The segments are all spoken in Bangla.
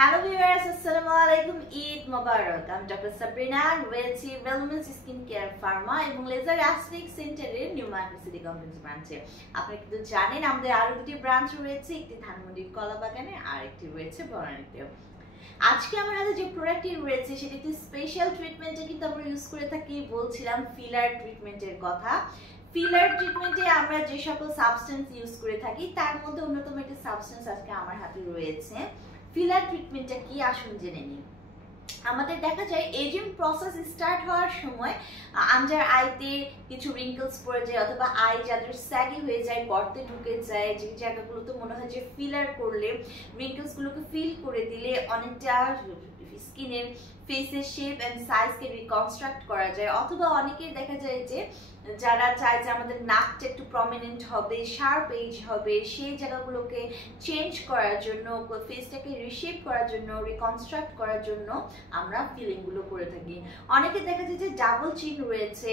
Hello viewers, Assalamu alaikum, Eid Mubarak. I'm Dr. Sabrina, রয়েছি Wellness Skin Care Pharma এবং লেজার অ্যাস্টেটিক সেন্টারের নিউ মার্কেট সিটি কমপ্লেক্স ব্রাঞ্চে। আপনারা কিন্তু জানেন আমাদের আরো দুটি ব্রাঞ্চ রয়েছে, একটি ধানমন্ডির কলাবাগানে আর একটি রয়েছে বনানীতে। আজকে আমার হাতে যে প্রোডাক্টটি রয়েছে সেটি একটি স্পেশাল ট্রিটমেন্টে কিন্তু আমরা ইউজ করে থাকি। বলছিলাম ফিলার ট্রিটমেন্টের কথা। ফিলার ট্রিটমেন্টে আমরা যে সকল সাবস্টেন্স ইউজ করে থাকি তার মধ্যে অন্যতম একটি সাবস্টেন্স আজকে আমার হাতে রয়েছে। ফিলার ট্রিটমেন্টটা কি আসুন জেনে নিই। আমাদের দেখা যায় এজিং প্রসেস স্টার্ট হওয়ার সময় আন্ডার আইতে কিছু রিঙ্কলস পড়ে যায় অথবা আই যাদের স্যাগি হয়ে যায়, গর্তে ঢুকে যায়, যে জায়গাগুলোতে মনে হয় যে ফিলার করলে রিঙ্কলসগুলোকে ফিল করে দিলে অনেকটা স্কিনের ফেসের শেপ এন্ড সাইজকে রিকনস্ট্রাক্ট করা যায়। অথবা অনেকের দেখা যায় যে যারা চায় যে আমাদের নাকটা একটু প্রমিনেন্ট হবে, শার্প এজ হবে, সেই জায়গাগুলোকে চেঞ্জ করার জন্য, ফেসটাকে রিশেপ করার জন্য, রিকনস্ট্রাক্ট করার জন্য আমরা ফিলিংগুলো করে থাকি। অনেকে দেখা যায় যে ডাবল চিন রয়েছে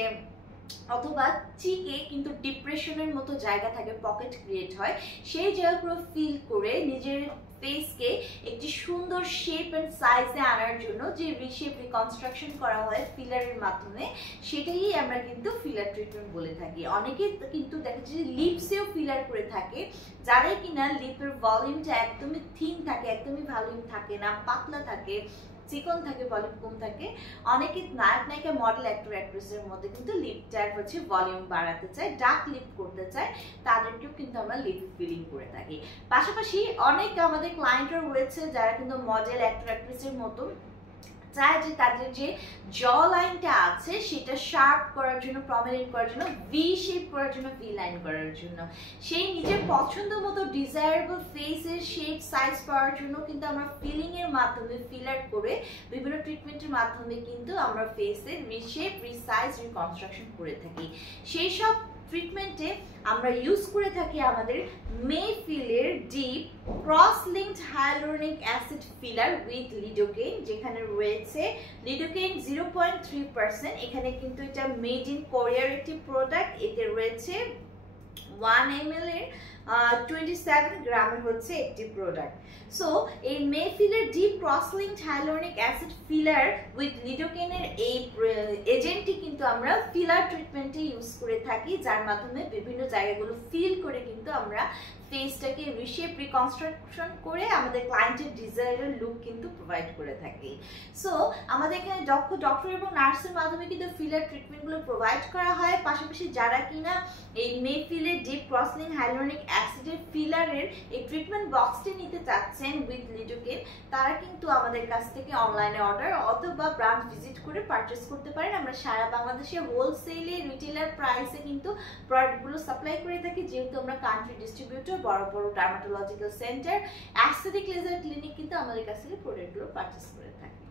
অথবা চিকে কিন্তু ডিপ্রেশনের মতো জায়গা থাকে, পকেট ক্রিয়েট হয়, সেই জায়গাগুলো ফিল করে নিজের ফেসকে একটি সুন্দর শেপ এন্ড সাইজে আনার জন্য যে রিশেপ রিকনস্ট্রাকশন করা হয় ফিলারের মাধ্যমে, সেটাই আমরা কিন্তু ফিলার ট্রিটমেন্ট বলে থাকি। অনেকে কিন্তু দেখা যায় যে লিপসেও ফিলার করে থাকে, যারাই কিনা লিপের ভলিউমটা একদমই থিন থাকে, একদমই ভলিউম থাকে না, পাতলা থাকে, চিকন থাকে, ভলিউম কম থাকে। অনেকে নায়ক নায়িকা, মডেল, অ্যাক্টর অ্যাক্ট্রেসের মধ্যে কিন্তু লিপটার ভলিউম বাড়াতে চায়, ডার্ক লিপ করতে চায়, তাদেরকেও কিন্তু আমরা লিপ ফিলিং করে থাকি। পাশাপাশি অনেক আমাদের ক্লায়েন্টরা রয়েছে যারা কিন্তু মডেল, অ্যাক্টর অ্যাক্ট্রেসের মতো চায় যে তাদের যে জ লাইনটা আছে সেটা শার্প করার জন্য, প্রমিনেন্ট করার জন্য, ভি শেপ করার জন্য, ভি লাইন করার জন্য, সেই নিজের পছন্দ মতো ডিজায়ারেবল ফেসের শেপ সাইজ পাওয়ার জন্য কিন্তু আমরা ফিলিং এর মাধ্যমে, ফিলার করে বিভিন্ন ট্রিটমেন্টের মাধ্যমে কিন্তু আমরা ফেসের রিশেপ, রিসাইজ, রিকনস্ট্রাকশন করে থাকি। সেই সব ট্রিটমেন্টে আমরা ইউজ করে থাকি আমাদের মেফিলের deep cross linked hyaluronic acid filler with lidocaine, যেখানে রয়েছে লিডোকেইন 0.3%। এখানে কিন্তু এটা মেড ইন কোরিয়ার একটি প্রোডাক্ট। এতে রয়েছে 1 ml এর 27 গ্রামের হচ্ছে একটি প্রোডাক্ট। সো এই মেফিলের deep cross linked hyaluronic acid filler with লিডোকেইনের এই এজেন্টটি কিন্তু আমরা ফিলার ট্রিটমেন্টে ইউজ করে থাকি, যার মাধ্যমে বিভিন্ন জায়গাগুলো ফিল করে কিন্তু আমরা ফেসটাকে রিশেপ, রিকনস্ট্রাকশন করে আমাদের ক্লায়েন্টের ডিজায়ারের লুক কিন্তু প্রোভাইড করে থাকি। সো আমাদের এখানে ডক্টর এবং নার্সের মাধ্যমে কিন্তু ফিলার ট্রিটমেন্টগুলো প্রোভাইড করা হয়। পাশাপাশি যারা কিনা এই মেফিলের ডিপ ক্রস লিঙ্কড হায়ালুরোনিক অ্যাসিডের ফিলারের এই ট্রিটমেন্ট বক্সটি নিতে চাচ্ছেন উইথ লিডোকেইন, তারা কিন্তু আমাদের কাছ থেকে অনলাইনে অর্ডার অথবা ব্রাঞ্চ ভিজিট করে পারচেস করতে পারেন। আমরা সারা বাংলাদেশে হোলসেলে, রিটেলার প্রাইসে কিন্তু প্রোডাক্টগুলো সাপ্লাই করে থাকি, যেহেতু আমরা কান্ট্রি ডিস্ট্রিবিউটর। বড় বড় dermatological centre, aesthetic laser clinic কিন্তু আমাদের কাছ থেকে প্রোডাক্টগুলো পারচেস করে থাকে।